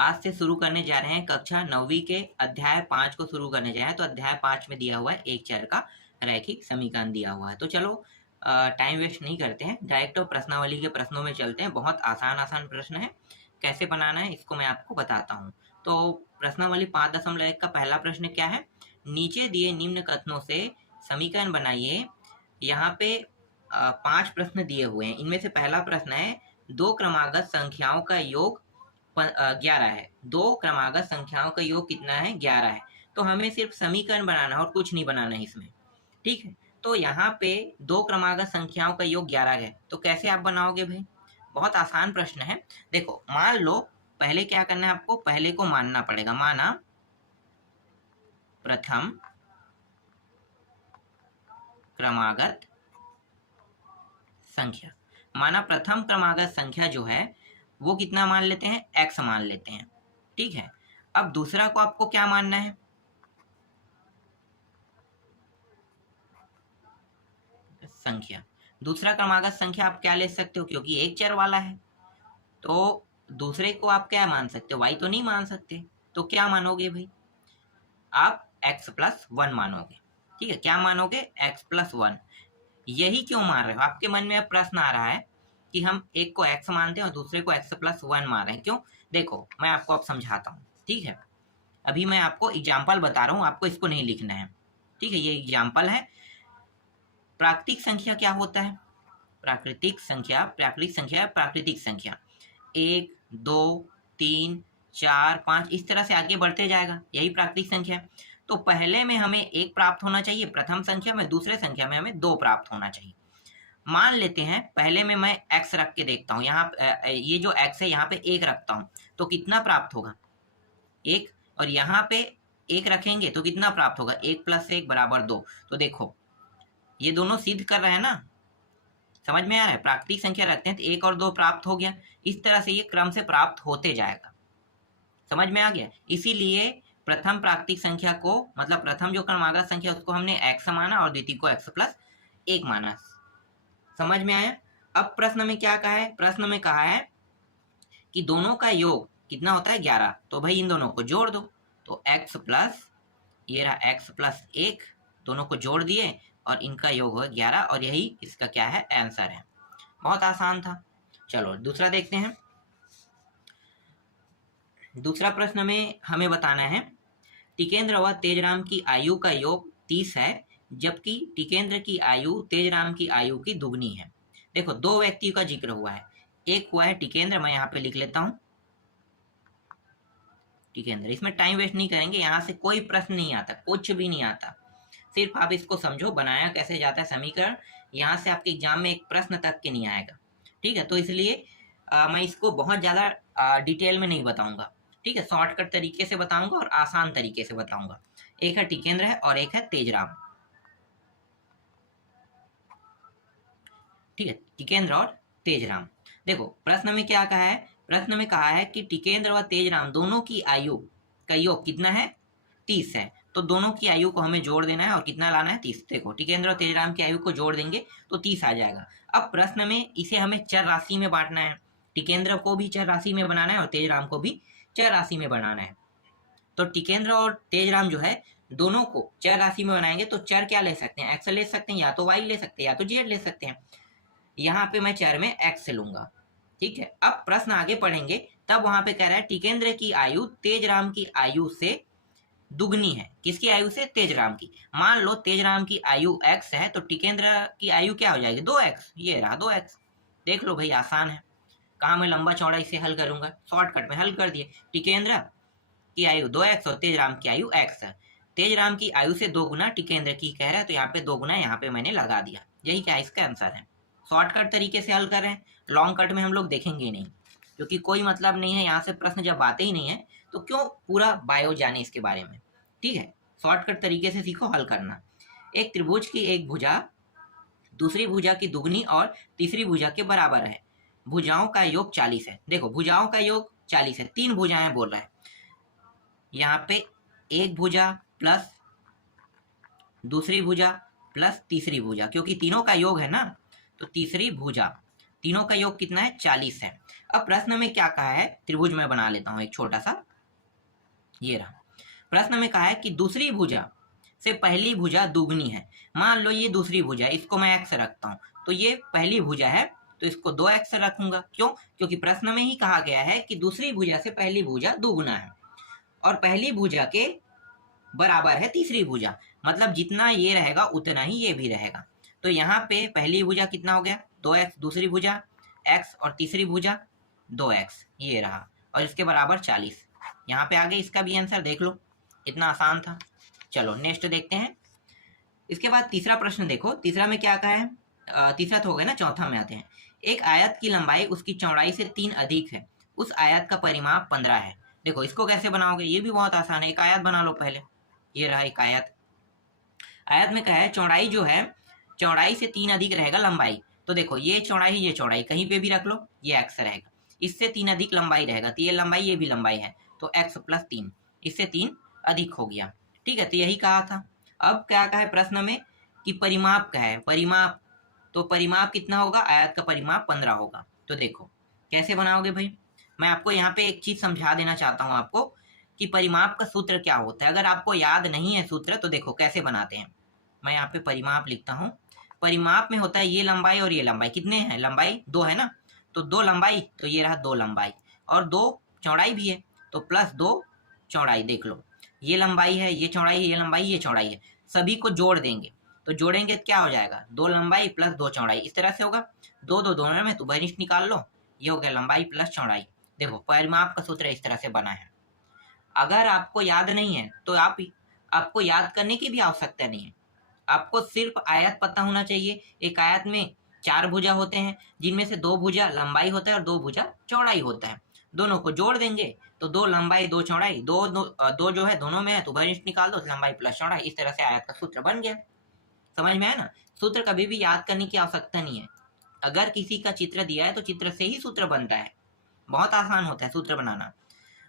आज से शुरू करने जा रहे हैं कक्षा 9वीं के अध्याय 5 को शुरू करने जा रहे हैं। तो अध्याय 5 में दिया हुआ है एक चर का रैखिक समीकरण दिया हुआ है। तो चलो टाइम वेस्ट नहीं करते हैं, डायरेक्ट प्रश्नावली के प्रश्नों में चलते हैं। बहुत आसान प्रश्न है, कैसे बनाना है इसको मैं आपको बताता हूँ। तो प्रश्नावली 5.1 का पहला प्रश्न क्या है, नीचे दिए निम्न कथनों से समीकरण बनाइए। यहाँ पे 5 प्रश्न दिए हुए हैं। इनमें से पहला प्रश्न है, दो क्रमागत संख्याओं का योग 11 है। दो क्रमागत संख्याओं का योग कितना है, 11 है। तो हमें सिर्फ समीकरण बनाना है और कुछ नहीं बनाना है इसमें, ठीक है। तो यहाँ पे दो क्रमागत संख्याओं का योग 11 है, तो कैसे आप बनाओगे भाई? बहुत आसान प्रश्न है। देखो, मान लो पहले क्या करना है आपको, पहले को मानना पड़ेगा। माना प्रथम क्रमागत संख्या, माना प्रथम क्रमागत संख्या जो है वो कितना मान लेते हैं, x मान लेते हैं, ठीक है। अब दूसरा को आपको क्या मानना है, संख्या। दूसरा क्रमागत संख्या आप क्या ले सकते हो, क्योंकि एक चर वाला है तो दूसरे को आप क्या मान सकते हो, y तो नहीं मान सकते। तो क्या मानोगे भाई, आप x+1 मानोगे, ठीक है। क्या मानोगे, x+1। यही क्यों मान रहे हो, आपके मन में अब प्रश्न आ रहा है कि हम एक को x मानते हैं और दूसरे को x+1 मान रहे हैं, क्यों? देखो मैं आपको अब समझाता हूँ, ठीक है। अभी मैं आपको एग्जाम्पल बता रहा हूँ, आपको इसको नहीं लिखना है, ठीक है। ये एग्जाम्पल है। प्राकृतिक संख्या क्या होता है, प्राकृतिक संख्या, प्राकृतिक संख्या 1, 2, 3, 4, 5 इस तरह से आगे बढ़ते जाएगा, यही प्राकृतिक संख्या है। तो पहले में हमें 1 प्राप्त होना चाहिए प्रथम संख्या में, दूसरे संख्या में हमें 2 प्राप्त होना चाहिए। मान लेते हैं पहले में मैं x रख के देखता हूँ, यहाँ ये जो x है यहाँ पे 1 रखता हूँ तो कितना प्राप्त होगा, 1। और यहाँ पे 1 रखेंगे तो कितना प्राप्त होगा, 1 + 1 = 2। तो देखो ये दोनों सिद्ध कर रहे हैं ना, समझ में आ रहा है। प्राकृतिक संख्या रखते हैं तो 1 और 2 प्राप्त हो गया, इस तरह से ये क्रम से प्राप्त होते जाएगा, समझ में आ गया। इसीलिए प्रथम प्राकृतिक संख्या को, मतलब प्रथम जो क्रमागत संख्या उसको हमने x माना और द्वितीय को x+1 माना, समझ में आया। अब प्रश्न में क्या कहा है, प्रश्न में कहा है कि दोनों का योग कितना होता है, 11। तो भाई इन दोनों को जोड़ दो, तो ये रहा x+1, दोनों को जोड़ दिए और इनका योग हो 11 और यही इसका क्या है, आंसर है। बहुत आसान था। चलो दूसरा देखते हैं। दूसरा प्रश्न में हमें बताना है, टिकेंद्र व तेजराम की आयु का योग 30 है, जबकि टिकेंद्र की आयु तेजराम की आयु की दुगनी है। देखो दो व्यक्ति का जिक्र हुआ है, एक हुआ है टिकेंद्र, मैं यहाँ पे लिख लेता हूँ टिकेंद्र। इसमें टाइम वेस्ट नहीं करेंगे, यहाँ से कोई प्रश्न नहीं आता, कुछ भी नहीं आता, सिर्फ आप इसको समझो बनाया कैसे जाता है समीकरण। यहाँ से आपके एग्जाम में एक प्रश्न तक के नहीं आएगा, ठीक है। तो इसलिए मैं इसको बहुत ज़्यादा डिटेल में नहीं बताऊंगा, ठीक है। शॉर्टकट तरीके से बताऊंगा और आसान तरीके से बताऊंगा। एक है टिकेंद्र है और एक है तेजराम, ठीक है। टिकेंद्र और तेजराम। देखो प्रश्न में क्या कहा है, प्रश्न में कहा है कि टिकेंद्र व तेजराम दोनों की आयु का योग कितना है, 30 है। तो दोनों की आयु को हमें जोड़ देना है और कितना लाना है, 30। देखो टिकेंद्र और तेजराम की आयु को जोड़ देंगे तो 30 आ जाएगा। अब प्रश्न में इसे हमें चर राशि में बांटना है, टिकेंद्र को भी चर राशि में बनाना है और तेजराम को भी चर राशि में बनाना है। तो टिकेंद्र और तेजराम जो है दोनों को चर राशि में बनाएंगे तो चर क्या ले सकते हैं, एक्स ले सकते हैं, या तो वाई ले सकते हैं, या तो जेड ले सकते हैं। यहाँ पे मैं चर में एक्स से लूंगा, ठीक है। अब प्रश्न आगे पढ़ेंगे तब वहां पे कह रहा है टिकेंद्र की आयु तेजराम की आयु से दुगनी है। किसकी आयु से, तेजराम की। मान लो तेजराम की आयु x है तो टिकेंद्र की आयु क्या हो जाएगी, 2x। ये रहा 2x। देख लो भाई आसान है, कहाँ मैं लंबा चौड़ा इसे हल करूंगा, शॉर्टकट में हल कर दिए। टिकेंद्र की आयु 2x और तेजराम की आयु x है। तेजराम की आयु से 2 गुना टिकेंद्र की कह रहा है तो यहाँ पे 2 गुना यहाँ पे मैंने लगा दिया, यही क्या इसका आंसर है। शॉर्टकट तरीके से हल कर रहे हैं, लॉन्ग कट में हम लोग देखेंगे ही नहीं, क्योंकि कोई मतलब नहीं है। यहाँ से प्रश्न जब आते ही नहीं है तो क्यों पूरा बायो जाने इसके बारे में, ठीक है। शॉर्टकट तरीके से सीखो हल करना। एक त्रिभुज की एक भुजा दूसरी भुजा की दुगनी और तीसरी भुजा के बराबर है, भुजाओं का योग 40 है। देखो भुजाओं का योग 40 है, 3 भुजाएं बोल रहा है। यहाँ पे एक भुजा प्लस दूसरी भुजा प्लस तीसरी भुजा, क्योंकि तीनों का योग है ना, तो तीसरी भुजा तीनों का योग कितना है, 40 है। अब प्रश्न में क्या कहा है, त्रिभुज में बना लेता हूं एक छोटा सा, ये रहा। प्रश्न में कहा है कि दूसरी भुजा से पहली भुजा दुगनी है। मान लो ये दूसरी भुजा है, इसको मैं x रखता हूं, तो ये पहली भुजा है तो इसको 2x रखूंगा। क्यों? क्योंकि प्रश्न में ही कहा गया है कि दूसरी भुजा से पहली भुजा दुगुना है और पहली भुजा के बराबर है तीसरी भुजा, मतलब जितना ये रहेगा उतना ही ये भी रहेगा। तो यहाँ पे पहली भुजा कितना हो गया, 2x, दूसरी भुजा x और तीसरी भुजा 2x, ये रहा, और इसके बराबर 40। यहाँ पे आगे इसका भी आंसर देख लो, इतना आसान था। चलो नेक्स्ट देखते हैं। इसके बाद तीसरा प्रश्न देखो, तीसरा में क्या कहा है, तीसरा तो हो गया ना, चौथा में आते हैं। एक आयत की लंबाई उसकी चौड़ाई से 3 अधिक है, उस आयत का परिमाप 15 है। देखो इसको कैसे बनाओगे, ये भी बहुत आसान है। एक आयत बना लो पहले, ये रहा एक आयत। आयत में क्या है, चौड़ाई जो है चौड़ाई से 3 अधिक रहेगा लंबाई। तो देखो ये चौड़ाई ये चौड़ाई कहीं पे भी रख लो, ये x रहेगा। इससे 3 अधिक लंबाई रहेगा, तो ये लंबाई ये भी लंबाई है, तो x + 3, इससे 3 अधिक हो गया। ठीक है, तो यही कहा था। अब क्या कहा है प्रश्न में कि परिमाप का है, परिमाप, तो परिमाप कितना होगा, आयत का परिमाप 15 होगा। तो देखो कैसे बनाओगे भाई, मैं आपको यहाँ पे एक चीज समझा देना चाहता हूँ आपको कि परिमाप का सूत्र क्या होता है। अगर आपको याद नहीं है सूत्र तो देखो कैसे बनाते हैं। मैं यहाँ पे परिमाप लिखता हूँ। परिमाप में होता है ये लंबाई और ये लंबाई, कितने हैं, लंबाई 2 है ना, तो 2 लंबाई, तो ये रहा 2 लंबाई, और 2 चौड़ाई भी है, तो +2 चौड़ाई। देख लो ये लंबाई है, ये चौड़ाई है, ये लंबाई, ये चौड़ाई है, सभी को जोड़ देंगे, तो जोड़ेंगे क्या हो जाएगा, 2 लंबाई + 2 चौड़ाई, इस तरह से होगा। 2 2 दोनों में तो बहिष्ठ निकाल लो, ये हो गया लंबाई + चौड़ाई। देखो परिमाप का सूत्र इस तरह से बना है। अगर आपको याद नहीं है तो आपको याद करने की भी आवश्यकता नहीं है, आपको सिर्फ आयत पता होना चाहिए। एक आयत में 4 भुजा होते हैं, जिनमें से 2 भुजा लंबाई होता है और 2 भुजा चौड़ाई होता है। दोनों को जोड़ देंगे तो 2 लंबाई 2 चौड़ाई, दो जो है दोनों में है तो बहिष्ठ निकाल दो, लंबाई + चौड़ाई, इस तरह से आयत का सूत्र बन गया। समझ में आया ना, सूत्र कभी भी याद करने की आवश्यकता नहीं है। अगर किसी का चित्र दिया है तो चित्र से ही सूत्र बनता है, बहुत आसान होता है सूत्र बनाना।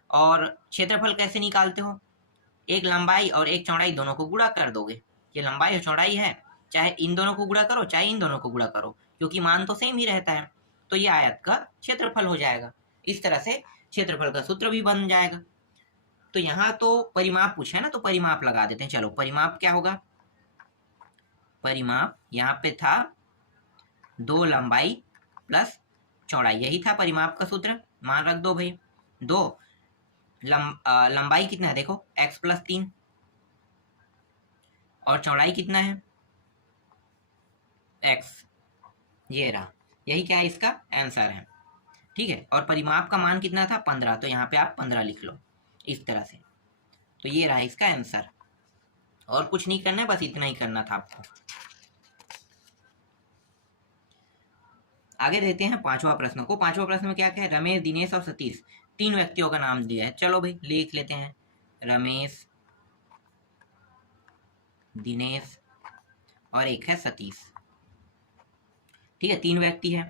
और क्षेत्रफल कैसे निकालते हो, एक लंबाई और एक चौड़ाई दोनों को गुणा कर दोगे, ये लंबाई और चौड़ाई है, चाहे इन दोनों को गुणा करो चाहे इन दोनों को गुणा करो, क्योंकि मान तो सेम ही रहता है, तो ये आयत का क्षेत्रफल हो जाएगा। इस तरह से क्षेत्रफल का सूत्र भी बन जाएगा। तो यहाँ तो परिमाप पूछा है ना, तो परिमाप लगा देते हैं। चलो परिमाप क्या होगा, परिमाप यहाँ पे था 2 लंबाई + चौड़ाई, यही था परिमाप का सूत्र, मान रख दो भाई। 2 लंबाई कितना है, देखो x + 3, और चौड़ाई कितना है, x, ये रहा, यही क्या है, इसका आंसर है। ठीक है, और परिमाप का मान कितना था, 15, तो यहाँ पे आप 15 लिख लो इस तरह से। तो ये रहा इसका आंसर, और कुछ नहीं करना है, बस इतना ही करना था आपको। आगे देते हैं 5वां प्रश्न को। 5वां प्रश्न में क्या क्या है, रमेश, दिनेश और सतीश 3 व्यक्तियों का नाम दिया है। चलो भाई लिख लेते हैं, रमेश, दिनेश और एक है सतीश। ठीक है, 3 व्यक्ति है।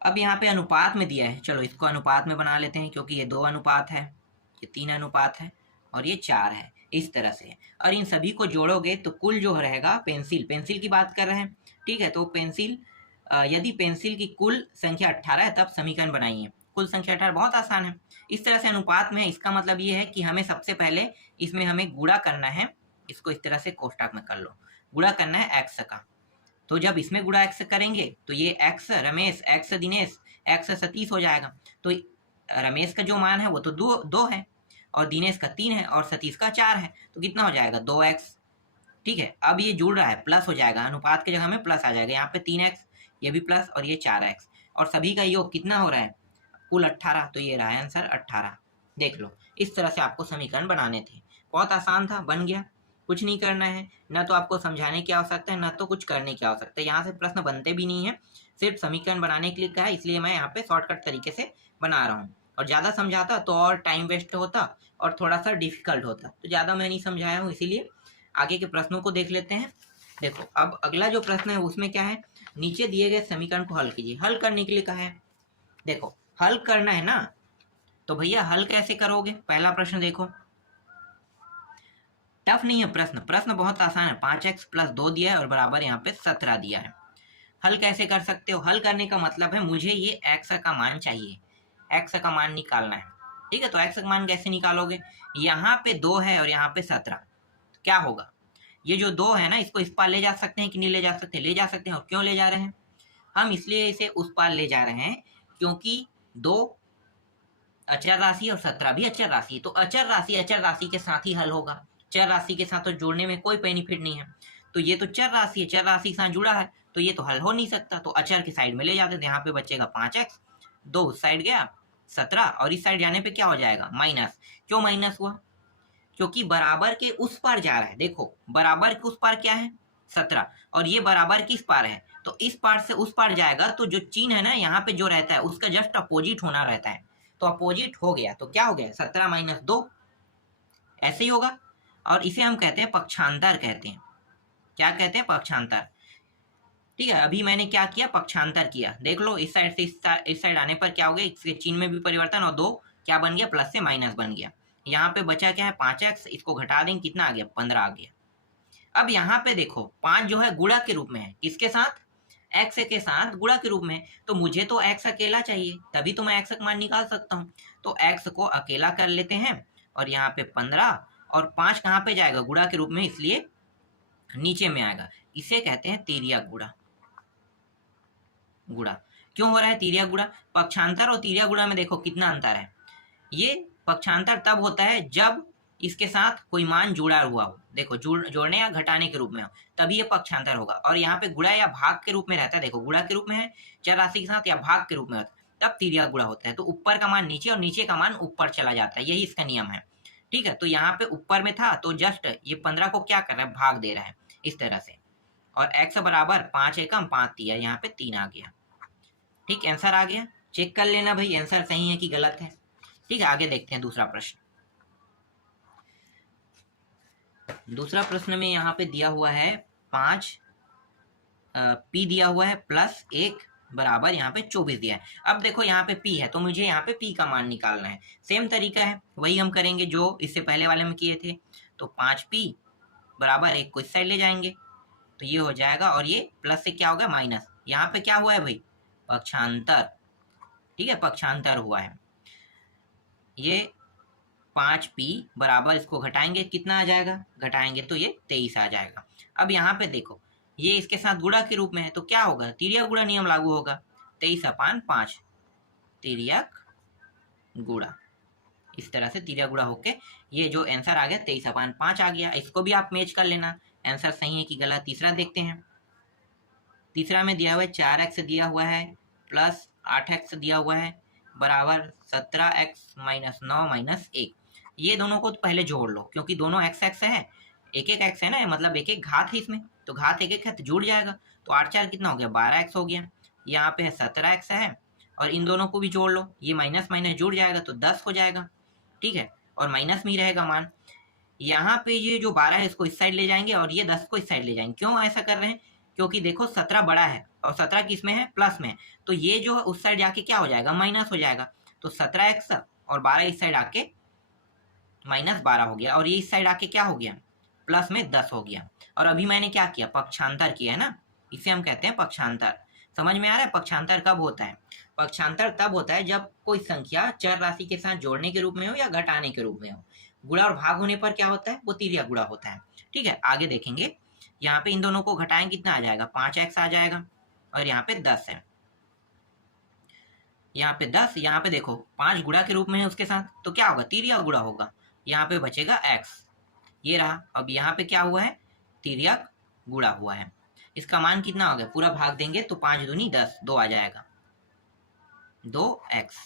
अब यहाँ पे अनुपात में दिया है, चलो इसको अनुपात में बना लेते हैं, क्योंकि ये 2 अनुपात है, ये 3 अनुपात है और ये 4 है, इस तरह से। और इन सभी को जोड़ोगे तो कुल जो रहेगा, पेंसिल की बात कर रहे हैं। ठीक है, तो पेंसिल, यदि पेंसिल की कुल संख्या 18 है तब समीकरण बनाइए। कुल संख्या 18 बहुत आसान है। इस तरह से अनुपात में, इसका मतलब ये है कि हमें सबसे पहले इसमें हमें गुणा करना है, इसको इस तरह से कोष्टक में कर लो, गुणा करना है x का। तो जब इसमें गुणा x करेंगे तो ये x Ramesh, x Dinesh, x Satish हो जाएगा। तो रमेश का जो मान है वो तो 2 है, और दिनेश का 3 है, और सतीश का 4 है, तो कितना हो जाएगा, 2x। ठीक है, अब ये जुड़ रहा है, प्लस हो जाएगा, अनुपात की जगह में प्लस आ जाएगा, यहाँ पे 3x, ये भी प्लस, और ये 4x, और सभी का योग कितना हो रहा है, कुल 18, तो ये रहा आंसर 18। देख लो, इस तरह से आपको समीकरण बनाने थे, बहुत आसान था, बन गया। कुछ नहीं करना है, ना तो आपको समझाने की आवश्यकता है, ना तो कुछ करने की आवश्यकता है। यहाँ से प्रश्न बनते भी नहीं है, सिर्फ समीकरण बनाने के लिए कहा है, इसलिए मैं यहाँ पे शॉर्टकट तरीके से बना रहा हूँ। और ज़्यादा समझाता तो और टाइम वेस्ट होता और थोड़ा सा डिफिकल्ट होता, तो ज़्यादा मैं नहीं समझाया हूँ, इसीलिए आगे के प्रश्नों को देख लेते हैं। देखो अब अगला जो प्रश्न है उसमें क्या है, नीचे दिए गए समीकरण को हल कीजिए। हल करने के लिए कहा है, देखो हल करना है ना, तो भैया हल कैसे करोगे। पहला प्रश्न देखो, टफ नहीं है प्रश्न, प्रश्न बहुत आसान है। 5x + 2 दिया है और बराबर यहाँ पे 17 दिया है। हल कैसे कर सकते हो? हल करने का मतलब है मुझे ये x का मान चाहिए, x का मान निकालना है। ठीक है, तो x का मान कैसे निकालोगे? यहाँ पे 2 है और यहाँ पे 17, क्या होगा? ये जो 2 है ना, इसको इस पार ले जा सकते हैं कि नहीं ले जा सकते? ले जा सकते हैं। और क्यों ले जा रहे हैं? हम इसलिए इसे उस पार ले जा रहे हैं क्योंकि 2 अचर राशि और 17 भी अचर राशि, तो अचर राशि के साथ ही हल होगा। चर राशि के साथ तो जोड़ने में कोई बेनिफिट नहीं है। तो ये तो चर राशि है, चर राशि के साथ जुड़ा है, तो ये तो हल हो नहीं सकता। तो अचर की साइड में ले जाते, तो यहाँ पे बचेगा 5x, 2 उस साइड गया 17, और इस साइड जाने पे क्या हो जाएगा? माइनस। क्यों माइनस हुआ? क्योंकि बराबर के उस पार जा रहा है। देखो बराबर के उस पार क्या है? 17, और ये बराबर किस पार है? तो इस पार से उस पार जाएगा, तो जो चिन्ह है ना यहाँ पे जो रहता है उसका जस्ट अपोजिट होना रहता है। तो अपोजिट हो गया, तो क्या हो गया? 17 माइनस 2, ऐसे ही होगा। और इसे हम कहते हैं पक्षांतर कहते हैं। क्या कहते हैं? पक्षांतर। ठीक है, अभी मैंने क्या किया? पक्षांतर किया। देख लो इस साइड से इस साइड आने पर क्या हो गया? इसके चिन्ह में भी परिवर्तन, और 2 क्या बन गया? प्लस से माइनस बन गया। यहाँ पे बचा क्या है? 5x, इसको घटा देंगे, कितना आ गया? 15 आ गया। अब यहाँ पे देखो 5 जो है गुणा के रूप में है, किसके साथ? x के साथ गुणा के रूप में। तो मुझे तो x अकेला चाहिए, तभी तो मैं x का मान निकाल सकता हूँ। तो x को अकेला कर लेते हैं, और यहाँ पे 15, और 5 कहाँ पे जाएगा? गुणा के रूप में, इसलिए नीचे में आएगा। इसे कहते हैं तिर्यक गुणा। गुणा क्यों हो रहा है? तिर्यक गुणा। पक्षांतर और तिर्यक गुणा में देखो कितना अंतर है। ये पक्षांतर तब होता है जब इसके साथ कोई मान जुड़ा हुआ हो। देखो जोड़ने या घटाने के रूप में हो, तभी ये पक्षांतर होगा। और यहाँ पे गुणा या भाग के रूप में रहता है। देखो गुणा के रूप में है चर राशि के साथ, या भाग के रूप में होता है, तब तिर्यक गुणा होता है। तो ऊपर का मान नीचे और नीचे का मान ऊपर चला जाता है, यही इसका नियम है। ठीक है, तो यहाँ पे ऊपर में था तो जस्ट ये 15 को क्या कर रहा है? भाग दे रहा है इस तरह से। और x बराबर 5 एकम 5 दिया, यहाँ पे 3 आ गया। ठीक, आंसर आ गया। चेक कर लेना भाई आंसर सही है कि गलत है। ठीक है, आगे देखते हैं दूसरा प्रश्न। दूसरा प्रश्न में यहाँ पे दिया हुआ है 5 p दिया हुआ है प्लस 1 बराबर यहाँ पे 24 दिया है। अब देखो यहाँ पे p है, तो मुझे यहाँ पे p का मान निकालना है। सेम तरीका है, वही हम करेंगे जो इससे पहले वाले में किए थे। तो 5p बराबर 1 को इस साइड ले जाएंगे, तो ये हो जाएगा, और ये प्लस से क्या होगा? माइनस। यहाँ पे क्या हुआ है भाई? पक्षांतर। ठीक है, पक्षांतर हुआ है। ये 5p बराबर, इसको घटाएंगे कितना आ जाएगा? घटाएंगे तो ये 23 आ जाएगा। अब यहाँ पे देखो ये इसके साथ गुणा के रूप में है, तो क्या होगा? तिर्यक गुणा नियम लागू होगा। 23/5 तिर्यक गुणा, इस तरह से तिर्यक गुणा होके ये जो आंसर आ गया 23/5 आ गया। इसको भी आप मैच कर लेना, आंसर सही है कि गलत। तीसरा देखते हैं। तीसरा में दिया हुआ है 4x दिया हुआ है प्लस 8x दिया हुआ है बराबर 17x माइनस 9 माइनस 1। ये दोनों को तो पहले जोड़ लो, क्योंकि दोनों x है, एक एक x है ना, मतलब एक एक घात है इसमें, तो घात एक एक है तो जुड़ जाएगा। तो 8 4 कितना हो गया? 12x हो गया। यहाँ पे है 17x है, और इन दोनों को भी जोड़ लो, ये माइनस माइनस जुड़ जाएगा तो 10 हो जाएगा। ठीक है, और माइनस में ही रहेगा मान। यहाँ पे ये जो 12 है इसको इस साइड ले जाएंगे, और ये 10 को इस साइड ले जाएंगे। क्यों ऐसा कर रहे हैं? क्योंकि देखो 17 बड़ा है और 17 किस में है? प्लस में। तो ये जो उस साइड जाके क्या हो जाएगा? माइनस हो जाएगा। तो 17x और 12 इस साइड आके माइनस 12 हो गया, और ये इस साइड आके क्या हो गया? प्लस में 10 हो गया। और अभी मैंने क्या किया? पक्षांतर किया है ना, इसे हम कहते हैं पक्षांतर। समझ में आ रहा है? पक्षांतर कब होता है? पक्षांतर तब होता है जब कोई संख्या चर राशि के साथ जोड़ने के रूप में हो या घटाने के रूप में हो। गुणा और भाग होने पर क्या होता है? वो तिर्यक गुणा होता है। ठीक है, आगे देखेंगे। यहाँ पे इन दोनों को घटाएं, कितना आ जाएगा? 5x आ जाएगा, और यहाँ पे 10 है। यहाँ पे 10, यहाँ पे देखो 5 गुणा के रूप में है उसके साथ, तो क्या होगा? तिर्यक गुणा होगा। यहाँ पे बचेगा x, ये रहा। अब यहाँ पे क्या हुआ है? तिर्यक गुणा हुआ है। इसका मान कितना हो गया? पूरा भाग देंगे तो 5 दूनी 10, 2 आ जाएगा, 2x।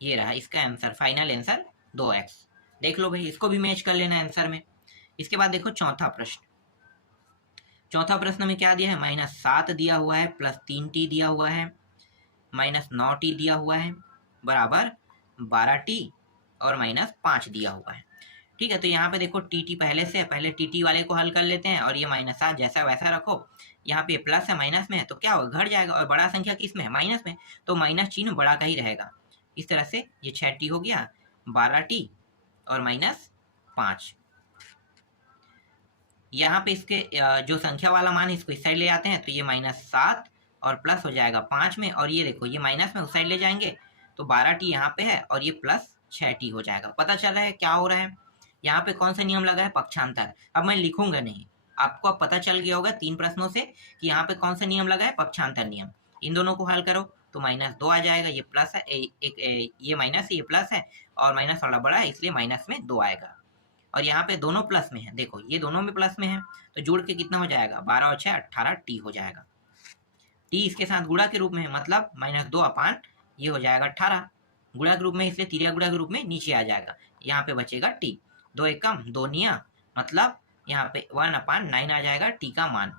ये रहा इसका आंसर, फाइनल आंसर 2x। देख लो भाई, इसको भी मैच कर लेना आंसर में। इसके बाद देखो चौथा प्रश्न। चौथा प्रश्न में क्या दिया है? -7 दिया हुआ है प्लस 3t दिया हुआ है माइनस 9t दिया हुआ है बराबर 12t और -5 दिया हुआ है। ठीक है, तो यहाँ पे देखो टी पहले से है, पहले टी वाले को हल कर लेते हैं, और ये -7 जैसा वैसा रखो। यहाँ पे प्लस है, माइनस में है, तो क्या होगा? घट जाएगा। और बड़ा संख्या किस में है? माइनस में, तो माइनस चिन्ह बड़ा का ही रहेगा। इस तरह से ये 6t हो गया, 12t और -5। यहाँ पे इसके जो संख्या वाला मान है इसको इस साइड ले आते हैं, तो ये -7 और प्लस हो जाएगा 5 में, और ये देखो ये माइनस में उस साइड ले जाएंगे तो 12t यहाँ पे है और ये प्लस 6t हो जाएगा। पता चल रहा है क्या हो रहा है, यहाँ पे कौन सा नियम लगा है, पक्षांतर। अब मैं लिखूंगा नहीं, आपको अब पता चल गया होगा 3 प्रश्नों से कि यहाँ पे कौन सा नियम लगा है, पक्षांतर नियम। इन दोनों को हल करो तो -2 आ जाएगा, ये प्लस है, ये माइनस है, ये प्लस है, और माइनस वाला बड़ा है इसलिए माइनस में 2 आएगा। और यहाँ पे दोनों प्लस में है, देखो ये दोनों में प्लस में है, तो जुड़ के कितना हो जाएगा, 12 और 6 18t हो जाएगा। t इसके साथ गुणा के रूप में है, मतलब -2 अपान ये हो जाएगा 18, गुणा के रूप में इसलिए तिरिया गुणा के रूप में नीचे आ जाएगा, यहाँ पे बचेगा t, 2 एकम 2 निया, मतलब यहाँ पे 1/9 आ जाएगा t का मान।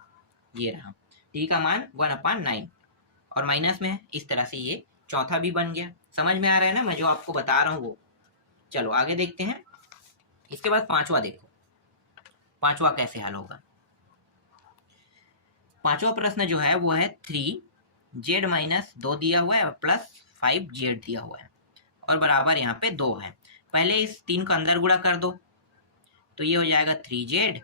ये रहा t का मान 1/9 और माइनस में है, इस तरह से ये चौथा भी बन गया। समझ में आ रहा है ना मैं जो आपको बता रहा हूँ वो। चलो आगे देखते हैं। इसके बाद पांचवा देखो, पांचवा कैसे हल होगा। पांचवा प्रश्न जो है वो है 3z - 2 दिया हुआ है और प्लस 5z दिया हुआ है और बराबर यहाँ पे 2 है। पहले इस 3 को अंदर गुणा कर दो तो ये हो जाएगा 3z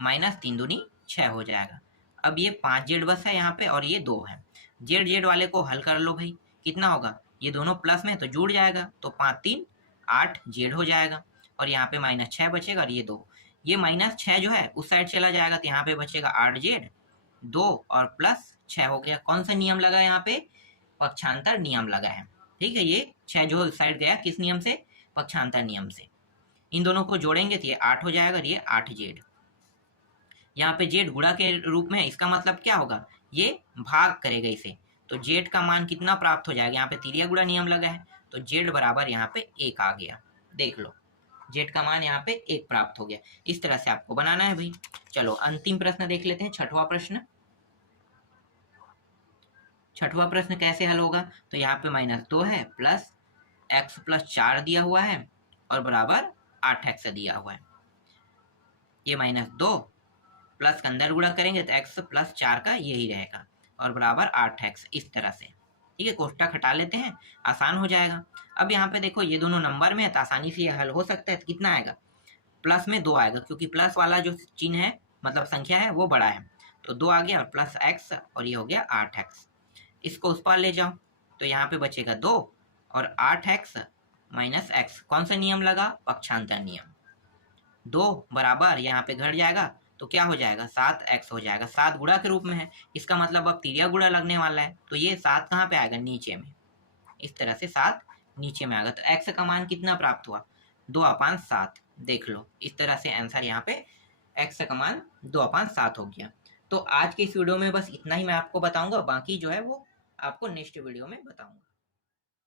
माइनस 3 दूनी 6 हो जाएगा। अब ये 5z बस है यहाँ पे और ये 2 है। z वाले को हल कर लो भाई, कितना होगा, ये दोनों प्लस में तो जुड़ जाएगा, तो 5 3 8z हो जाएगा और यहाँ पे -6 बचेगा और ये 2, ये -6 जो है उस साइड चला जाएगा तो यहाँ पे बचेगा 8z, 2 और प्लस 6 हो गया। कौन सा नियम लगा यहाँ पे, पक्षांतर नियम लगा है। ठीक है, ये 6 जो उस साइड गया किस नियम से, पक्षांतर नियम से। इन दोनों को जोड़ेंगे तो ये 8 हो जाएगा और ये 8z। यहाँ पे z गुणा के रूप में है, इसका मतलब क्या होगा, ये भाग करेगा इसे, तो z का मान कितना प्राप्त हो जाएगा, यहाँ पे तिरिया गुणा नियम लगा है तो z बराबर यहाँ पे 1 आ गया। देख लो z का मान यहाँ पे 1 प्राप्त हो गया। इस तरह से आपको बनाना है भाई। चलो अंतिम प्रश्न देख लेते हैं, छठवां प्रश्न। छठवां प्रश्न कैसे हल होगा, तो यहाँ पे -2 है प्लस x + 4 दिया हुआ है और बराबर 8x दिया हुआ है। ये -2 प्लस का अंदर गुणा करेंगे तो x + 4 का यही रहेगा और बराबर 8x, इस तरह से। ठीक है, कोष्ठक हटा लेते हैं, आसान हो जाएगा। अब यहाँ पे देखो ये दोनों नंबर में है तो आसानी से ये हल हो सकता है। तो कितना आएगा, प्लस में 2 आएगा क्योंकि प्लस वाला जो चिन्ह है मतलब संख्या है वो बड़ा है, तो 2 आ गया और प्लस x और ये हो गया 8x। इसको उस पार ले जाओ तो यहाँ पे बचेगा 2 और 8x माइनस x। कौन सा नियम लगा, पक्षांतर नियम। 2 बराबर यहाँ पे घट जाएगा तो क्या हो जाएगा, 7x हो जाएगा। 7 गुणा के रूप में है, इसका मतलब अब तिरिया गुणा लगने वाला है, तो ये 7 कहाँ पे आएगा, नीचे में। इस तरह से 7 नीचे में आएगा, तो x का मान कितना प्राप्त हुआ, 2/7। देख लो इस तरह से आंसर यहाँ पे x का मान 2/7 हो गया। तो आज के इस वीडियो में बस इतना ही मैं आपको बताऊंगा, बाकी जो है वो आपको नेक्स्ट वीडियो में बताऊंगा।